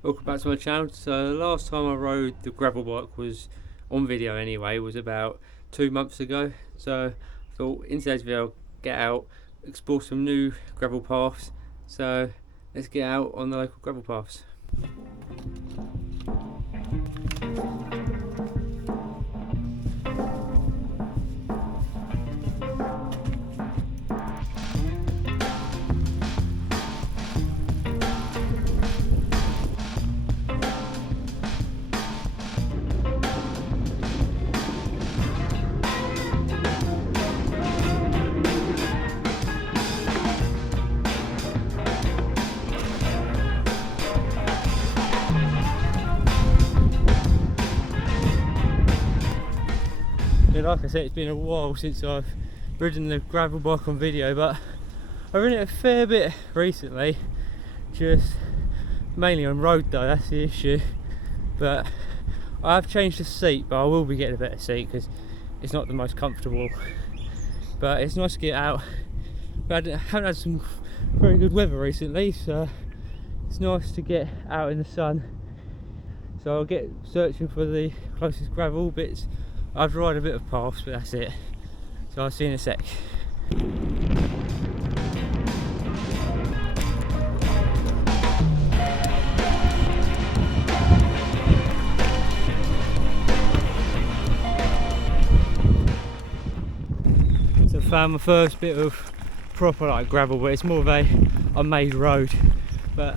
Welcome back to my channel. So last time I rode the gravel bike was on video anyway, was about 2 months ago. So I thought in today's video I'll get out, explore some new gravel paths. So let's get out on the local gravel paths. Like I said, it's been a while since I've ridden the gravel bike on video, but I've ridden it a fair bit recently, just mainly on road though, that's the issue. But I have changed the seat, but I will be getting a better seat because it's not the most comfortable. But it's nice to get out. But I haven't had some very good weather recently, so it's nice to get out in the sun. So I'll get searching for the closest gravel bits. I've ride a bit of paths, but that's it. So I'll see you in a sec. So I found my first bit of proper like gravel, but it's more of a unmade road. But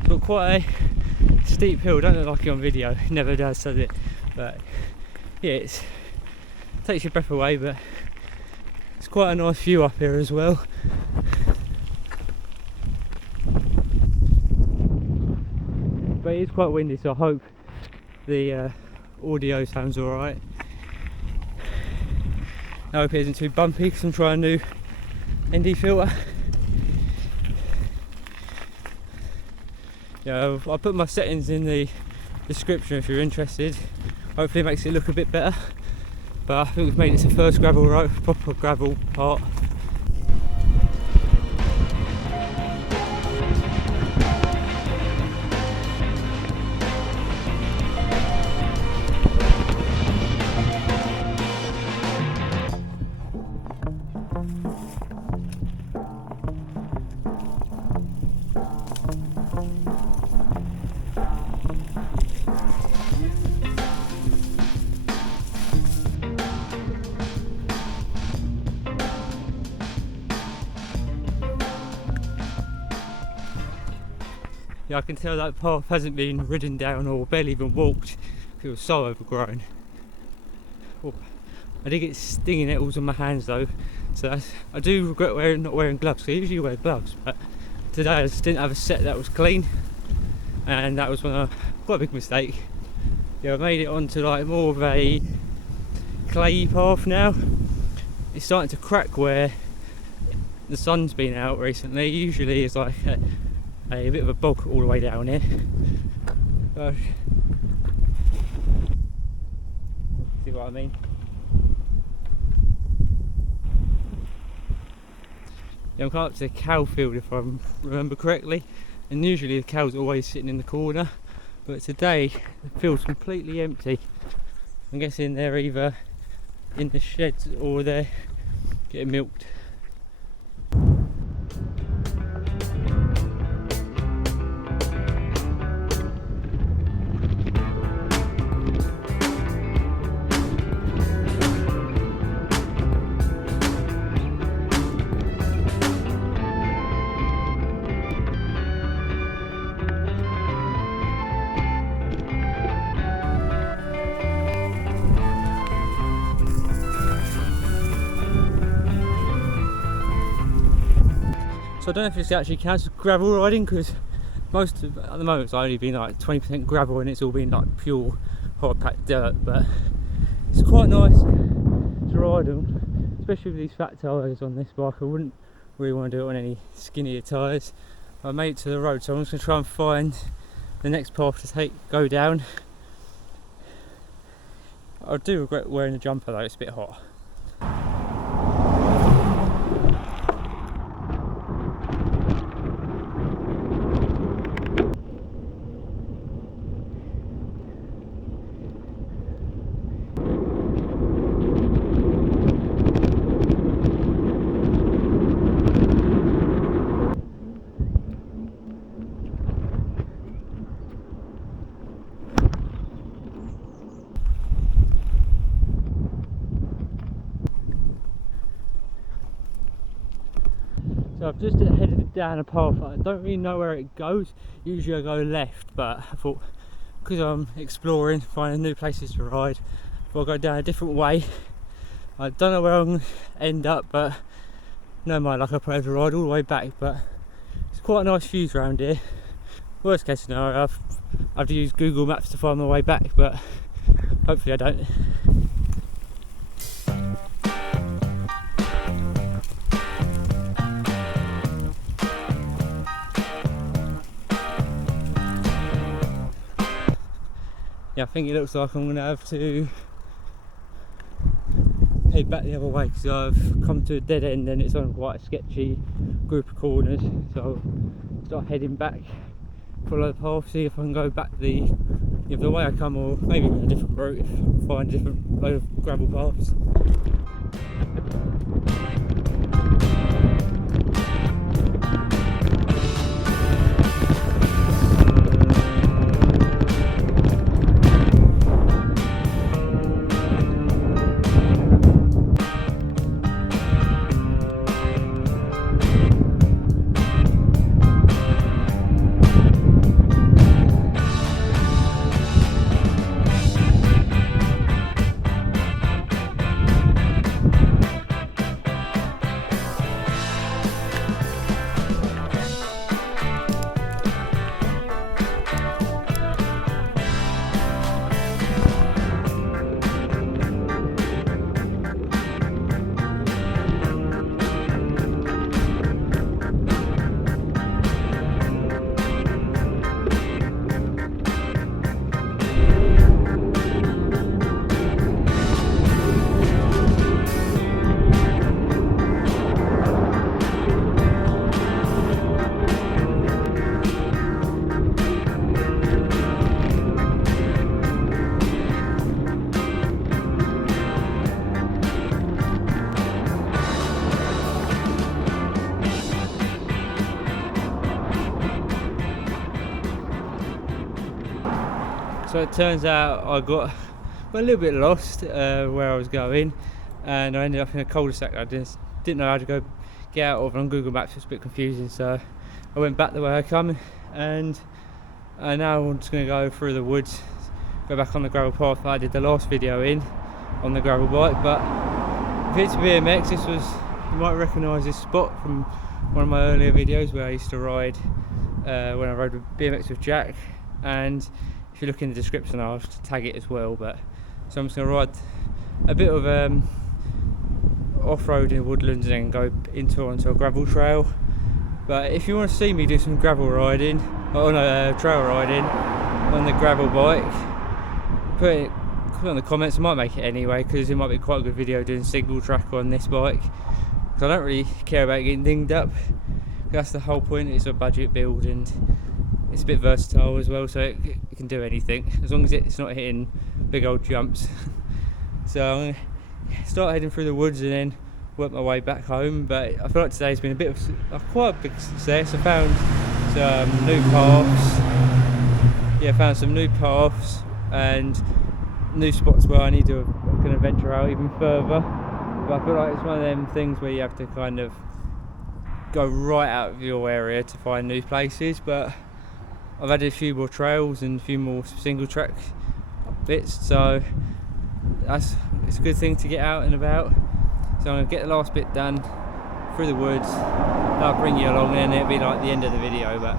it's got quite a steep hill. Don't look like it on video. It never does it? But yeah, it takes your breath away, but it's quite a nice view up here as well. But it is quite windy, so I hope the audio sounds alright. I hope it isn't too bumpy because I'm trying a new ND filter. Yeah, I'll put my settings in the description if you're interested. Hopefully it makes it look a bit better, but I think we've made it to the first gravel road, proper gravel part. Yeah, I can tell that path hasn't been ridden down or barely even walked because it was so overgrown. Oh, I did get stinging nettles on my hands though, so I do regret not wearing gloves. I usually wear gloves, but today I just didn't have a set that was clean, and that was quite a big mistake. Yeah, I made it onto like more of a clay path now. It's starting to crack where the sun's been out recently. Usually it's like a bit of a bog all the way down here. See what I mean? Yeah, I'm coming up to the cow field if I remember correctly, and usually the cow's always sitting in the corner, but today the field's completely empty. I'm guessing they're either in the sheds or they're getting milked. So I don't know if this actually counts as gravel riding because at the moment it's only been like 20% gravel and it's all been like pure hard packed dirt, but it's quite nice to ride them, especially with these fat tyres on this bike. I wouldn't really want to do it on any skinnier tyres. I made it to the road, so I'm just going to try and find the next path to go down. I do regret wearing the jumper though, it's a bit hot. So I've just headed down a path. I don't really know where it goes. Usually I go left, but I thought because I'm exploring, finding new places to ride, I'll go down a different way. I don't know where I'm going to end up, but no mind, like I prefer to ride all the way back. But it's quite nice views around here. Worst case scenario, I have to use Google Maps to find my way back, but hopefully I don't. Yeah, I think it looks like I'm going to have to head back the other way because I've come to a dead end and it's on quite a sketchy group of corners. So I'll start heading back, follow the path, see if I can go back the way I come, or maybe a different route, find a different load of gravel paths. So it turns out I got a little bit lost where I was going, and I ended up in a cul-de-sac I just didn't know how to get out of. On Google Maps it's a bit confusing, so I went back the way I come, and now I'm just going to go through the woods, go back on the gravel path I did the last video in on the gravel bike. But if it's BMX, you might recognise this spot from one of my earlier videos where I used to ride when I rode with BMX with Jack, and if you look in the description I'll have to tag it as well. But so I'm just going to ride a bit of off-road in woodlands and then go onto a gravel trail. But if you want to see me do some gravel riding, trail riding on the gravel bike, put it in the comments. I might make it anyway because it might be quite a good video doing single track on this bike, because I don't really care about getting dinged up. That's the whole point. It's a budget build and it's a bit versatile as well, so it can do anything as long as it's not hitting big old jumps. So I'm going to start heading through the woods and then work my way back home. But I feel like today's been quite a big success. I found some new paths. Yeah, I found some new paths and new spots where I need to kind of venture out even further. But I feel like it's one of them things where you have to kind of go right out of your area to find new places. But I've added a few more trails and a few more single track bits, so it's a good thing to get out and about. So I'm going to get the last bit done through the woods. That'll bring you along and it'll be like the end of the video. But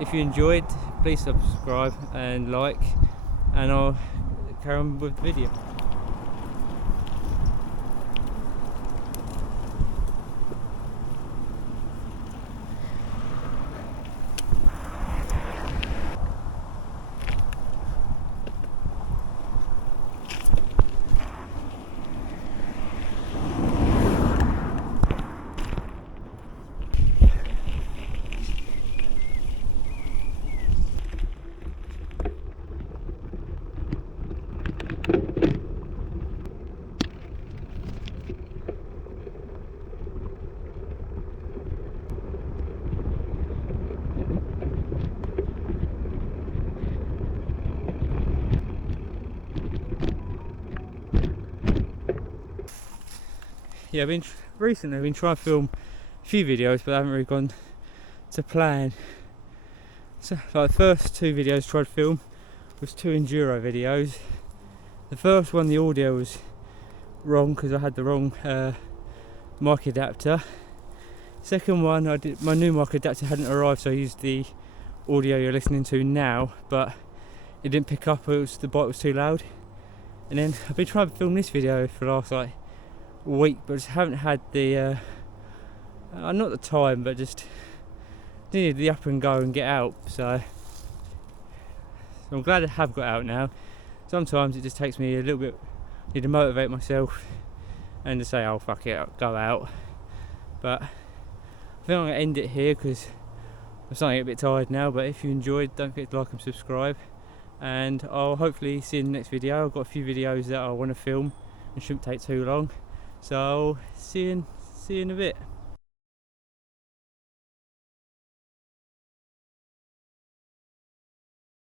if you enjoyed, please subscribe and like, and I'll carry on with the video. Yeah, recently I've been trying to film few videos, but they haven't really gone to plan. So like the first 2 videos I tried to film was 2 enduro videos. The first one, the audio was wrong because I had the wrong mic adapter. Second one, my new mic adapter hadn't arrived, so I used the audio you're listening to now, but it didn't pick up. The bike was too loud. And then I've been trying to film this video for the last like week, but just haven't had the not the time, but just needed the up and go and get out. So I'm glad I have got out now. Sometimes it just takes me a little bit, need to motivate myself and to say, oh fuck it, I'll go out. But I think I'm going to end it here because I'm starting to get a bit tired now. But if you enjoyed, don't forget to like and subscribe, and I'll hopefully see you in the next video. I've got a few videos that I want to film and shouldn't take too long, so I'll see you in a bit.